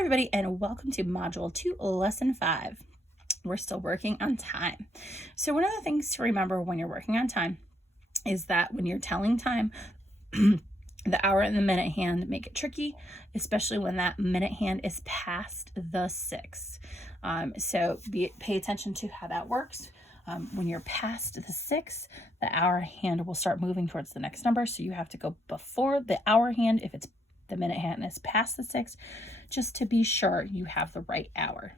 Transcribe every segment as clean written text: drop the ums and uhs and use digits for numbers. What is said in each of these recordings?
everybody, and welcome to Module 2, Lesson 5. We're still working on time. So one of the things to remember when you're working on time is that when you're telling time, the hour and the minute hand make it tricky, especially when that minute hand is past the 6. Pay attention to how that works. When you're past the 6, the hour hand will start moving towards the next number. So you have to go before the hour hand if it's the minute hand is past the 6, just to be sure you have the right hour.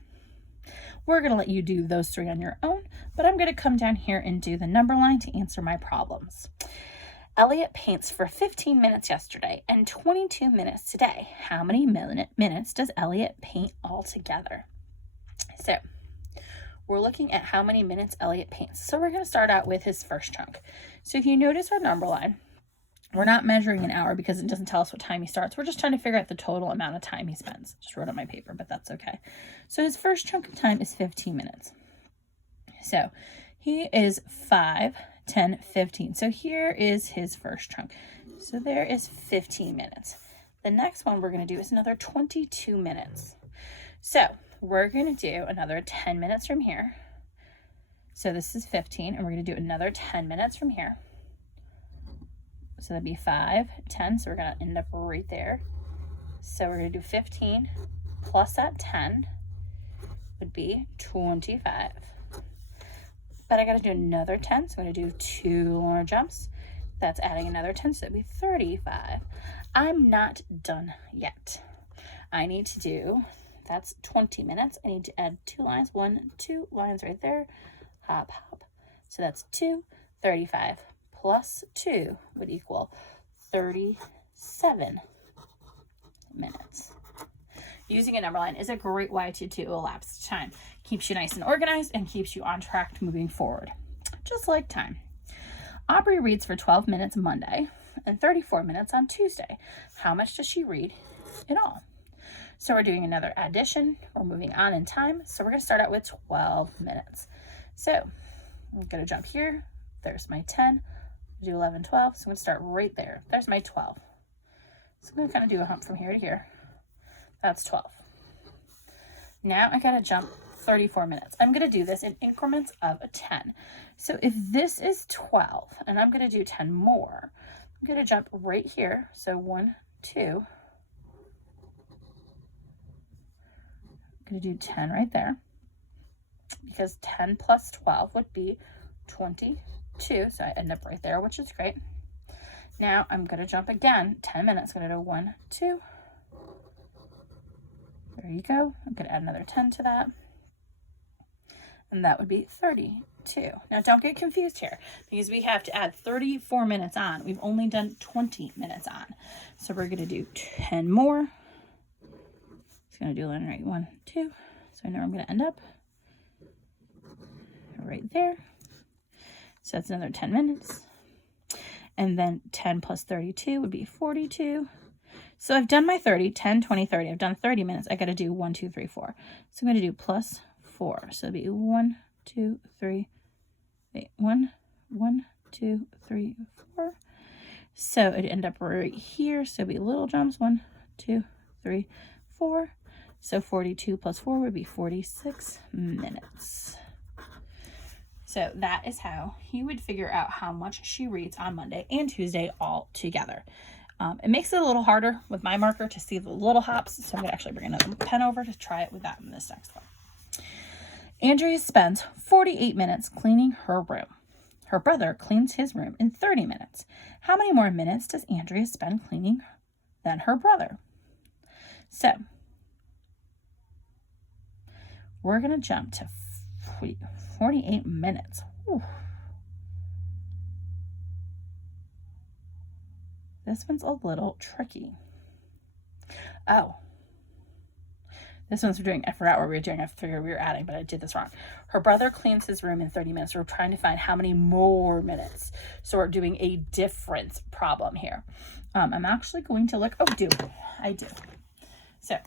We're going to let you do those 3 on your own, but I'm going to come down here and do the number line to answer my problems. Elliot paints for 15 minutes yesterday and 22 minutes today. How many minutes does Elliot paint altogether? So we're looking at how many minutes Elliot paints. So we're going to start out with his first chunk. So if you notice our number line, we're not measuring an hour because it doesn't tell us what time he starts. We're just trying to figure out the total amount of time he spends. Just wrote on my paper, but that's okay. So his first chunk of time is 15 minutes. So he is 5, 10, 15. So here is his first chunk. So there is 15 minutes. The next one we're going to do is another 22 minutes. So we're going to do another 10 minutes from here. So this is 15, and we're going to do another 10 minutes from here. So that'd be 5, 10. So we're going to end up right there. So we're going to do 15 plus that 10 would be 25. But I got to do another 10. So I'm going to do 2 longer jumps. That's adding another 10. So that'd be 35. I'm not done yet. I need to do, that's 20 minutes. I need to add 2 lines. 1, 2 lines right there. Hop, hop. So that's 2, 35. Plus 2 would equal 37 minutes. Using a number line is a great way to elapse time. Keeps you nice and organized and keeps you on track moving forward. Just like time. Aubrey reads for 12 minutes Monday and 34 minutes on Tuesday. How much does she read in all? So we're doing another addition. We're moving on in time. So we're going to start out with 12 minutes. So I'm going to jump here. There's my 10. Do 11, 12. So I'm going to start right there. There's my 12. So I'm going to kind of do a hump from here to here. That's 12. Now I got to jump 34 minutes. I'm going to do this in increments of a 10. So if this is 12 and I'm going to do 10 more, I'm going to jump right here. So 1, 2. I'm going to do 10 right there because 10 plus 12 would be 22. So I end up right there, which is great. Now I'm going to jump again 10 minutes. I'm going to do 1, 2. There you go. I'm going to add another 10 to that. And that would be 32. Now don't get confused here because we have to add 34 minutes on. We've only done 20 minutes on. So we're going to do 10 more. It's going to do line right 1, 2. So I know I'm going to end up right there. So that's another 10 minutes. And then 10 plus 32 would be 42. So I've done my 30, 10, 20, 30. I've done 30 minutes. I got to do 1, 2, 3, 4. So I'm going to do plus 4. So it'll be 1, 2, 3, 1, 2, 3, 4. So it'd end up right here. So it'd be little jumps. 1, 2, 3, 4. So 42 plus 4 would be 46 minutes. So that is how he would figure out how much she reads on Monday and Tuesday all together. It makes it a little harder with my marker to see the little hops. So I'm going to actually bring another pen over to try it with that in this next one. Andrea spends 48 minutes cleaning her room. Her brother cleans his room in 30 minutes. How many more minutes does Andrea spend cleaning than her brother? So we're going to jump to 48 minutes. Whew. This one's a little tricky. Oh. This one's I forgot what we were doing. I figured we were adding, but I did this wrong. Her brother cleans his room in 30 minutes. We're trying to find how many more minutes. So we're doing a difference problem here. I'm actually going to look. Oh, I do. So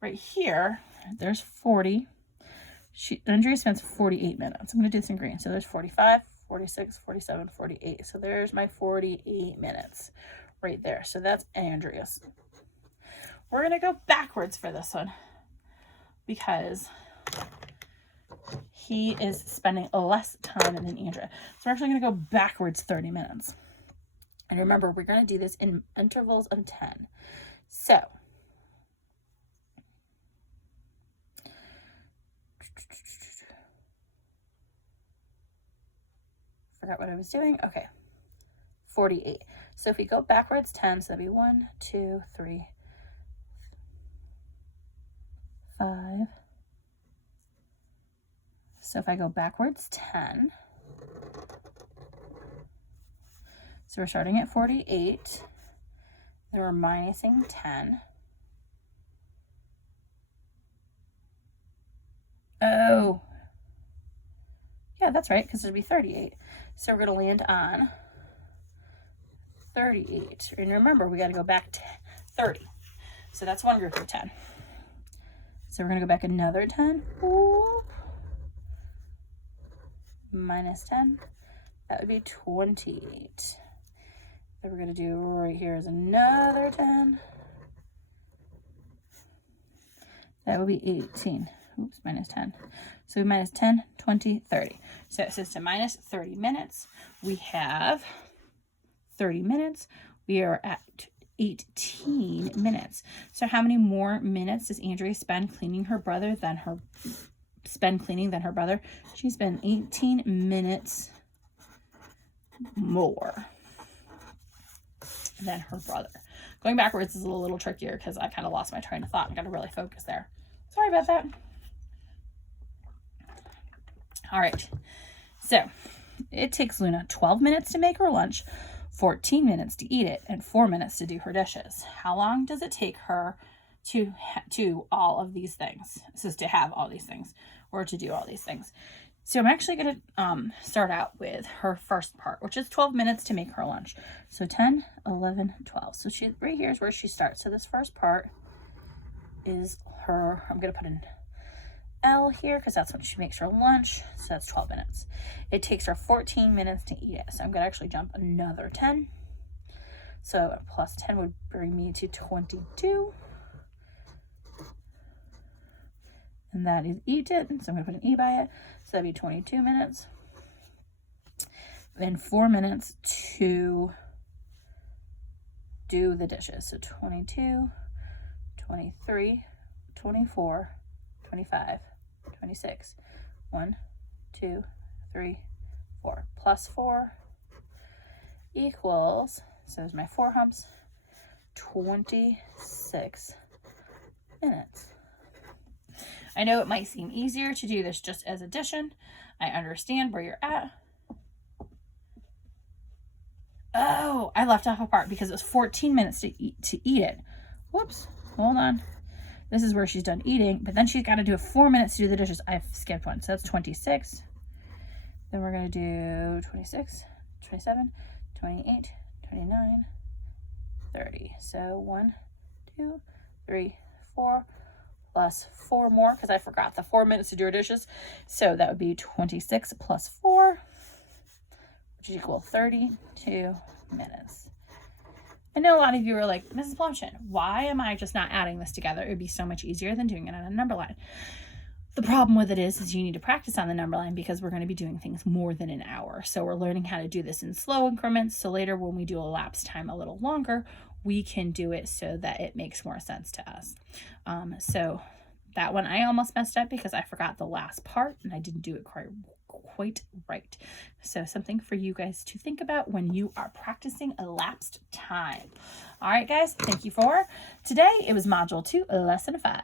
right here, there's 40. Andrea spends 48 minutes. I'm going to do this in green. So there's 45, 46, 47, 48. So there's my 48 minutes right there. So that's Andrea's. we're going to go backwards for this one because he is spending less time than Andrea. So we're actually going to go backwards 30 minutes. And remember, we're going to do this in intervals of 10. So, forgot what I was doing. Okay, 48. So if we go backwards 10, so that'd be 1, 2, 3, 5. So if I go backwards 10, so we're starting at 48, then we're minusing 10. Oh, yeah, that's right, because it'll be 38. So we're going to land on 38. And remember, we got to go back to 30. So that's one group of 10. So we're going to go back another 10. Ooh. Minus 10. That would be 28. Then we're going to do right here is another 10. That would be 18. Oops, minus 10. So we minus 10, 20, 30. So it says to minus 30 minutes. We have 30 minutes. We are at 18 minutes. So how many more minutes does Andrea spend cleaning her brother than her brother? She spent 18 minutes more than her brother. Going backwards is a little trickier because I kind of lost my train of thought and got to really focus there. Sorry about that. All right. So it takes Luna 12 minutes to make her lunch, 14 minutes to eat it, and 4 minutes to do her dishes. How long does it take her to do all of these things? This is to have all these things or to do all these things. So I'm actually going to start out with her first part, which is 12 minutes to make her lunch. So 10, 11, 12. So she right here is where she starts. So this first part is her, I'm going to put an L here because that's when she makes her lunch. So that's 12 minutes. It takes her 14 minutes to eat it. So I'm going to actually jump another 10. So plus 10 would bring me to 22. And that is eat it. So I'm going to put an E by it. So that'd be 22 minutes. Then 4 minutes to do the dishes. So 22, 23, 24, 25, 26. 1, 2, 3, 4. Plus 4 equals, so there's my 4 humps, 26 minutes. I know it might seem easier to do this just as addition. I understand where you're at. Oh, I left off a part because it was 14 minutes to eat it. Whoops, hold on. This is where she's done eating, but then she's got to do 4 minutes to do the dishes. I've skipped one, so that's 26. Then we're going to do 26, 27, 28, 29, 30. So 1, 2, 3, 4, plus 4 more because I forgot the 4 minutes to do her dishes. So that would be 26 plus 4, which is equal 32 minutes. I know a lot of you are like, Mrs. Blumshin, why am I just not adding this together? It would be so much easier than doing it on a number line. The problem with it is you need to practice on the number line because we're going to be doing things more than an hour. So we're learning how to do this in slow increments. So later when we do elapsed time a little longer, we can do it so that it makes more sense to us. So that one I almost messed up because I forgot the last part and I didn't do it quite right. So something for you guys to think about when you are practicing elapsed time. All right, guys, thank you for today. It was Module 2, Lesson 5.